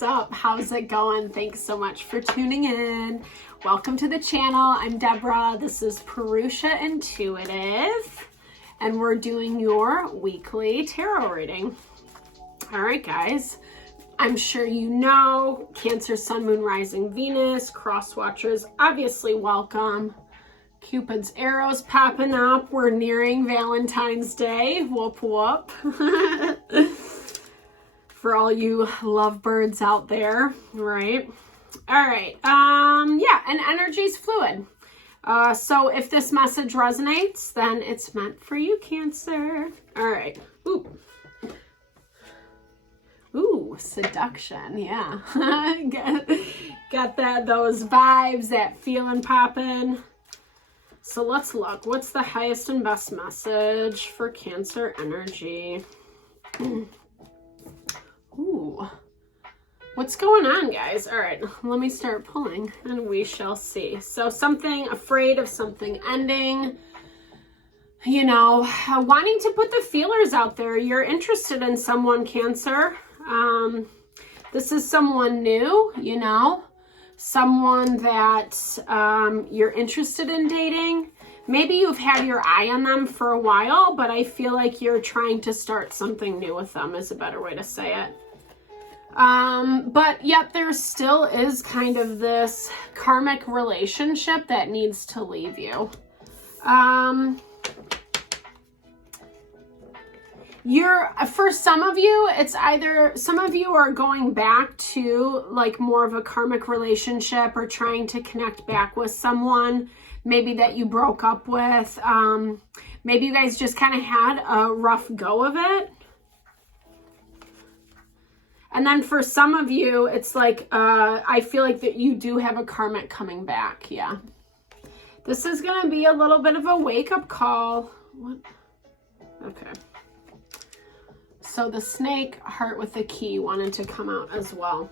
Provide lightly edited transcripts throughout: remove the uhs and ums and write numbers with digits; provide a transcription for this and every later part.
What's up? How's it going? Thanks so much for tuning in. Welcome to the channel. I'm Deborah. This is Purusha Intuitive, and we're doing your weekly tarot reading. All right, guys. I'm sure you know Cancer, Sun, Moon, Rising, Venus, cross watchers, obviously welcome. Cupid's arrows popping up. We're nearing Valentine's Day. Whoop, whoop. For all you lovebirds out there, right? All right. Yeah, and energy's fluid. So if this message resonates, then it's meant for you, Cancer. All right. Ooh, seduction. Yeah. Got those vibes, that feeling popping. So let's look. What's the highest and best message for Cancer energy? Ooh. What's going on, guys? All right, let me start pulling and we shall see. So something afraid of something ending, you know, wanting to put the feelers out there. You're interested in someone, Cancer. This is someone new, you know, someone that you're interested in dating. Maybe you've had your eye on them for a while, but I feel like you're trying to start something new with them is a better way to say it. But yet there still is kind of this karmic relationship that needs to leave you. For some of you, it's either some of you are going back to like more of a karmic relationship or trying to connect back with someone maybe that you broke up with. Maybe you guys just kind of had a rough go of it. And then for some of you, it's like, I feel like that you do have a karmic coming back. Yeah. This is going to be a little bit of a wake-up call. What? Okay. So the snake, heart with the key, wanted to come out as well.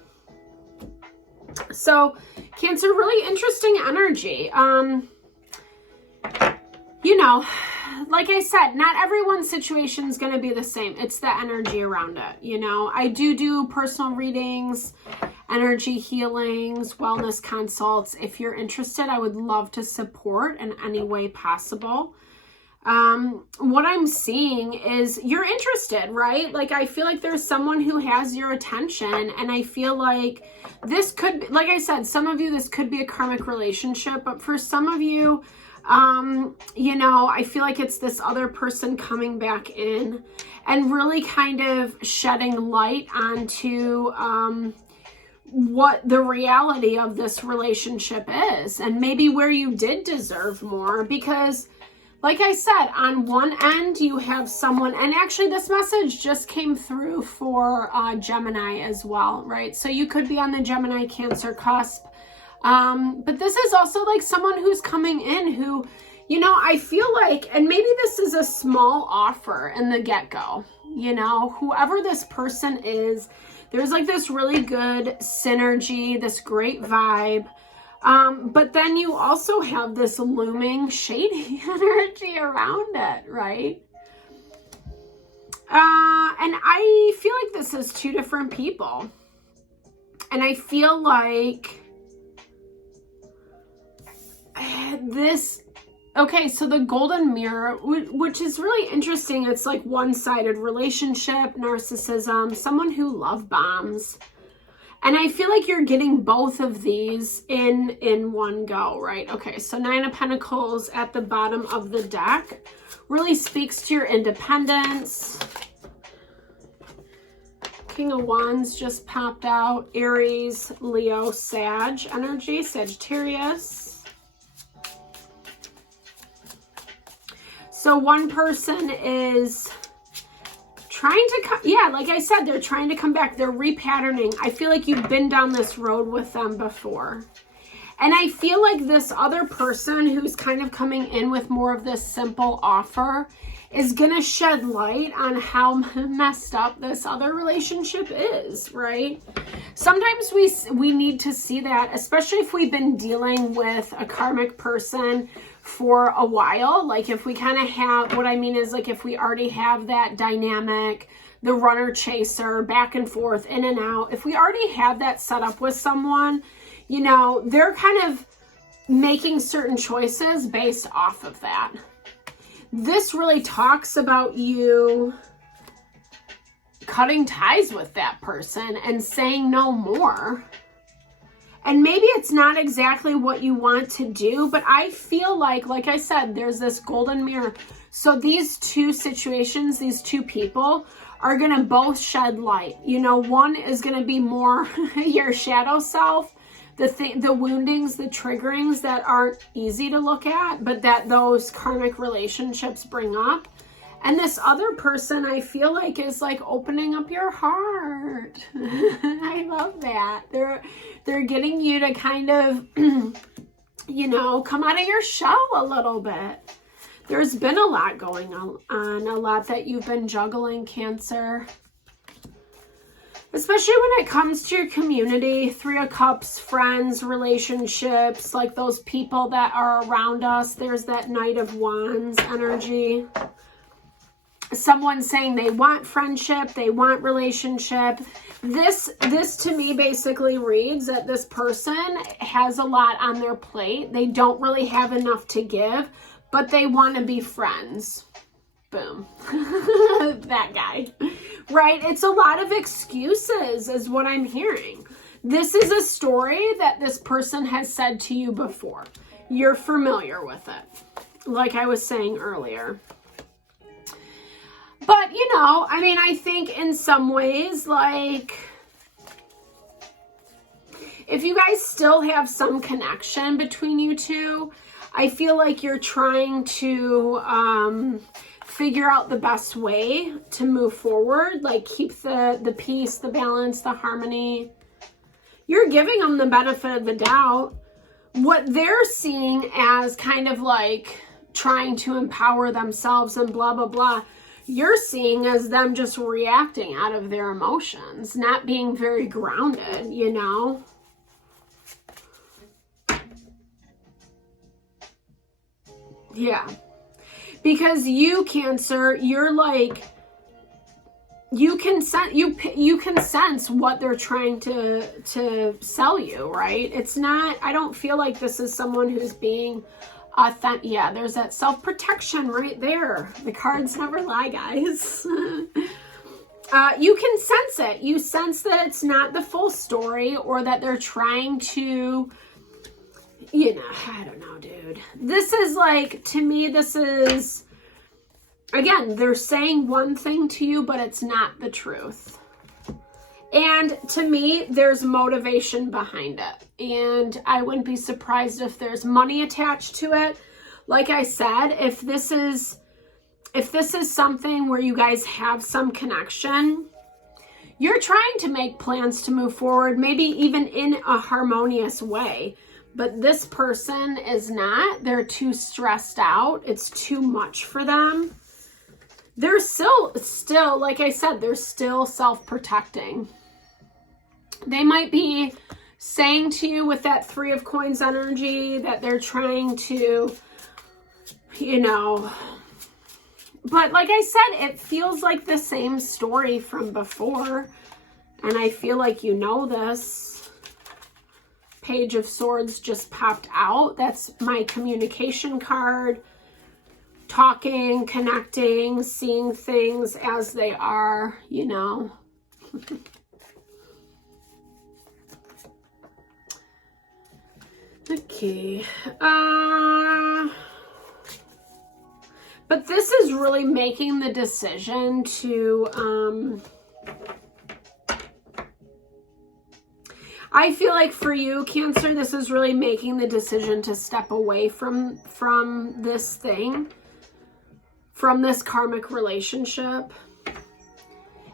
So Cancer, really interesting energy. You know, like I said, not everyone's situation is going to be the same. It's the energy around it. You know, I do personal readings, energy healings, wellness consults. If you're interested, I would love to support in any way possible. What I'm seeing is you're interested, right? Like, I feel like there's someone who has your attention, and I feel like this could be, like I said, some of you, this could be a karmic relationship, but for some of you, you know, I feel like it's this other person coming back in and really kind of shedding light onto, what the reality of this relationship is, and maybe where you did deserve more, because like I said, on one end, you have someone, and actually this message just came through for Gemini as well, right? So you could be on the Gemini Cancer cusp. But this is also like someone who's coming in who, you know, I feel like, and maybe this is a small offer in the get-go, you know, whoever this person is, there's like this really good synergy, this great vibe. But then you also have this looming shady energy around it, right? And I feel like this is two different people. And I feel like okay, so the golden mirror, which is really interesting. It's like one-sided relationship, narcissism, someone who love bombs. And I feel like you're getting both of these in one go, right? Okay, so Nine of Pentacles at the bottom of the deck really speaks to your independence. King of Wands just popped out. Aries, Leo, Sag energy, Sagittarius. So one person is trying to come, yeah, like I said, they're trying to come back. They're repatterning. I feel like you've been down this road with them before. And I feel like this other person who's kind of coming in with more of this simple offer is going to shed light on how messed up this other relationship is, right? Sometimes we need to see that, especially if we've been dealing with a karmic person for a while. Like if we kind of have, what I mean is like if we already have that dynamic, the runner chaser, back and forth, in and out, if we already have that set up with someone, you know, they're kind of making certain choices based off of that. This really talks about you cutting ties with that person and saying no more. And maybe it's not exactly what you want to do, but I feel like I said, there's this golden mirror. So these two situations, these two people are going to both shed light. You know, one is going to be more your shadow self, the woundings, the triggerings that aren't easy to look at, but that those karmic relationships bring up. And this other person, I feel like, is like opening up your heart. I love that. They're getting you to kind of, you know, come out of your shell a little bit. There's been a lot going on, a lot that you've been juggling, Cancer. Especially when it comes to your community, Three of Cups, friends, relationships, like those people that are around us. There's that Knight of Wands energy. Someone saying they want friendship, they want relationship. This to me basically reads that this person has a lot on their plate. They don't really have enough to give, but they want to be friends. Boom. That guy. Right? It's a lot of excuses is what I'm hearing. This is a story that this person has said to you before. You're familiar with it. Like I was saying earlier. But, you know, I mean, I think in some ways, like, if you guys still have some connection between you two, I feel like you're trying to figure out the best way to move forward, like keep the peace, the balance, the harmony. You're giving them the benefit of the doubt. What they're seeing as kind of like trying to empower themselves and blah, blah, blah, you're seeing as them just reacting out of their emotions, not being very grounded, you know? Yeah. Because you, Cancer, you're like, you can sense what they're trying to sell you, right? It's not, I don't feel like this is someone who's being authentic. Yeah, there's that self-protection right there. The cards never lie, guys. You can sense it. You sense that it's not the full story, or that they're trying to, you know, I don't know, dude. This is like, to me, this is, again, they're saying one thing to you, but it's not the truth. And to me, there's motivation behind it. And I wouldn't be surprised if there's money attached to it. Like I said, if this is something where you guys have some connection, you're trying to make plans to move forward, maybe even in a harmonious way. But this person is not. They're too stressed out. It's too much for them. They're still, like I said, they're still self-protecting. They might be saying to you with that Three of Coins energy that they're trying to, you know, but like I said, it feels like the same story from before. And I feel like you know this. Page of Swords just popped out. That's my communication card. Talking, connecting, seeing things as they are, you know. Okay. But this is really making the decision to, I feel like for you, Cancer, this is really making the decision to step away from this thing, from this karmic relationship.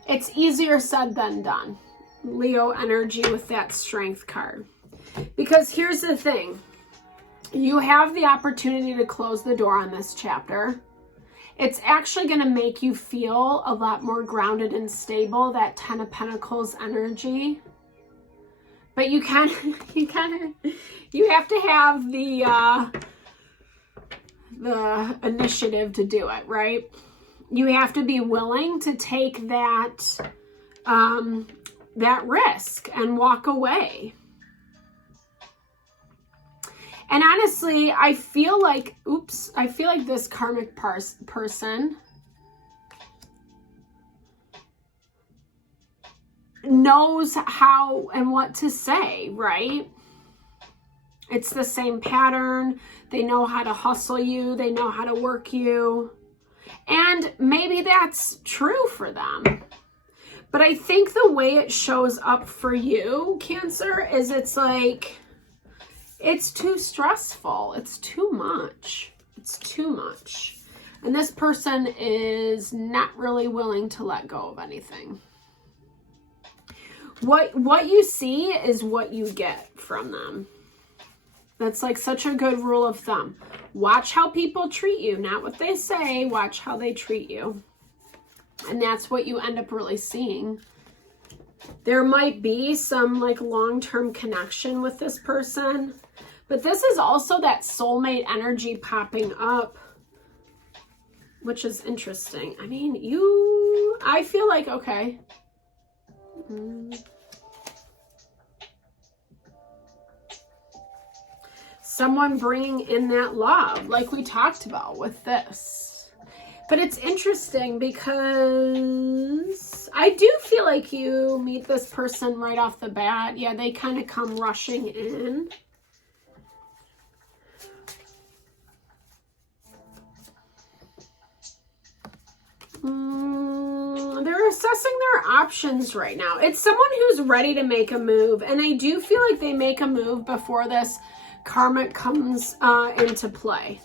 It's easier said than done. Leo energy with that Strength card. Because here's the thing. You have the opportunity to close the door on this chapter. It's actually going to make you feel a lot more grounded and stable, that Ten of Pentacles energy. But you have to have the, the initiative to do it, right? You have to be willing to take that, that risk and walk away. And honestly, I feel like, I feel like this karmic person knows how and what to say, right? It's the same pattern. They know how to hustle you. They know how to work you. And maybe that's true for them. But I think the way it shows up for you, Cancer, is it's like, it's too stressful. It's too much. It's too much. And this person is not really willing to let go of anything. What you see is what you get from them. That's like such a good rule of thumb. Watch how people treat you, not what they say. Watch how they treat you. And that's what you end up really seeing. There might be some like long-term connection with this person, but this is also that soulmate energy popping up, which is interesting. I mean, I feel like, okay. Someone bringing in that love, like we talked about with this. But it's interesting because I do feel like you meet this person right off the bat. Yeah, they kind of come rushing in. They're assessing their options right now. It's someone who's ready to make a move. And I do feel like they make a move before this karmic comes into play.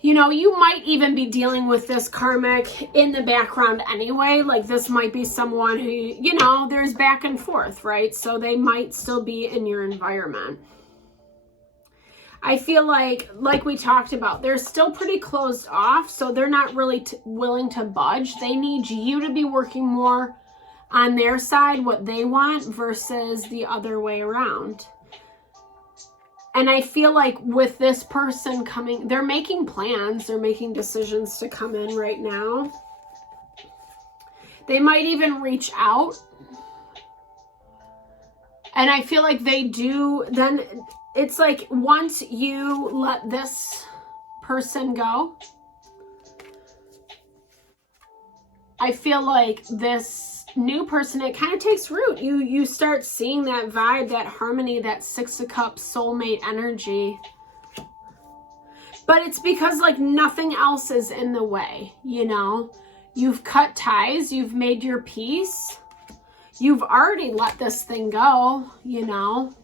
You know, you might even be dealing with this karmic in the background anyway. Like this might be someone who, you know, there's back and forth, right? So they might still be in your environment. I feel like we talked about, they're still pretty closed off. So they're not really willing to budge. They need you to be working more on their side, what they want, versus the other way around. And I feel like with this person coming, they're making plans, they're making decisions to come in right now. They might even reach out. And I feel like they do, then it's like once you let this person go, I feel like this new person, it kind of takes root. You start seeing that vibe, that harmony, that Six of Cups soulmate energy. But it's because like nothing else is in the way, you know? You've cut ties, you've made your peace. You've already let this thing go, you know?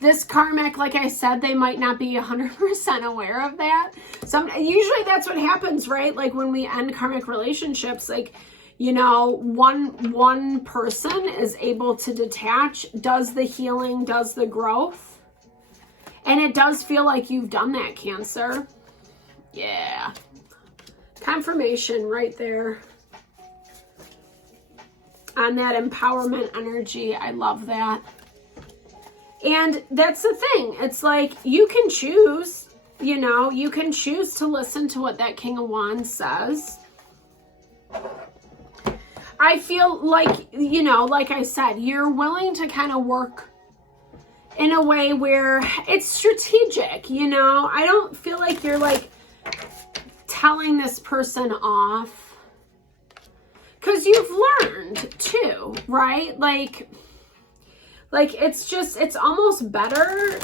This karmic, like I said, they might not be 100% aware of that. Usually that's what happens, right? Like when we end karmic relationships, like, you know, one person is able to detach, does the healing, does the growth. And it does feel like you've done that, Cancer. Yeah. Confirmation right there. On that empowerment energy. I love that. And that's the thing. It's like you can choose, you know, you can choose to listen to what that King of Wands says. I feel like, you know, like I said, you're willing to kind of work in a way where it's strategic, you know? I don't feel like you're like telling this person off, because you've learned too, right? Like it's just, it's almost better,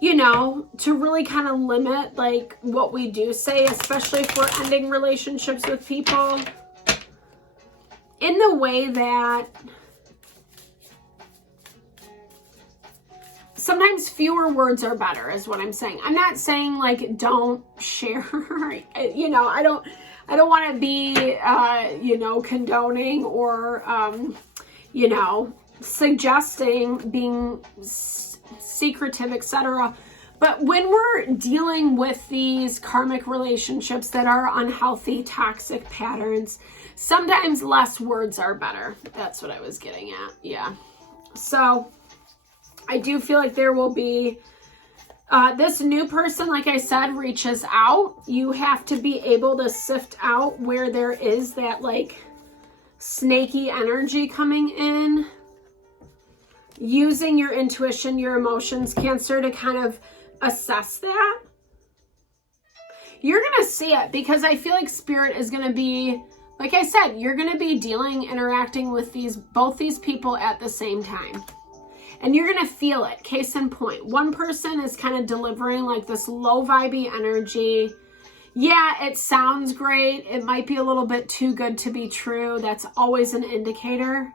you know, to really kind of limit like what we do say, especially if we're ending relationships with people, in the way that sometimes fewer words are better is what I'm saying. I'm not saying like don't share, you know, I don't want to be, you know, condoning or, you know, suggesting being secretive, etc. But when we're dealing with these karmic relationships that are unhealthy, toxic patterns, sometimes less words are better. That's what I was getting at. Yeah. So I do feel like there will be This new person, like I said, reaches out. You have to be able to sift out where there is that like snaky energy coming in. Using your intuition, your emotions, Cancer, to kind of assess that. You're going to see it because I feel like Spirit is going to be, like I said, you're going to be interacting with both these people at the same time. And you're going to feel it. Case in point, one person is kind of delivering like this low vibey energy. Yeah, it sounds great. It might be a little bit too good to be true. That's always an indicator.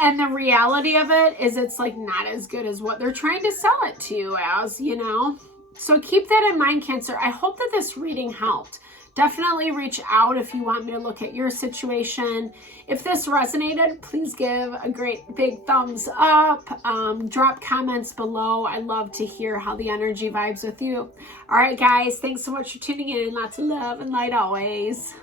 And the reality of it is it's like not as good as what they're trying to sell it to you as, you know. So keep that in mind, Cancer. I hope that this reading helped. Definitely reach out if you want me to look at your situation. If this resonated, please give a great big thumbs up. Drop comments below. I love to hear how the energy vibes with you. All right, guys. Thanks so much for tuning in. Lots of love and light always.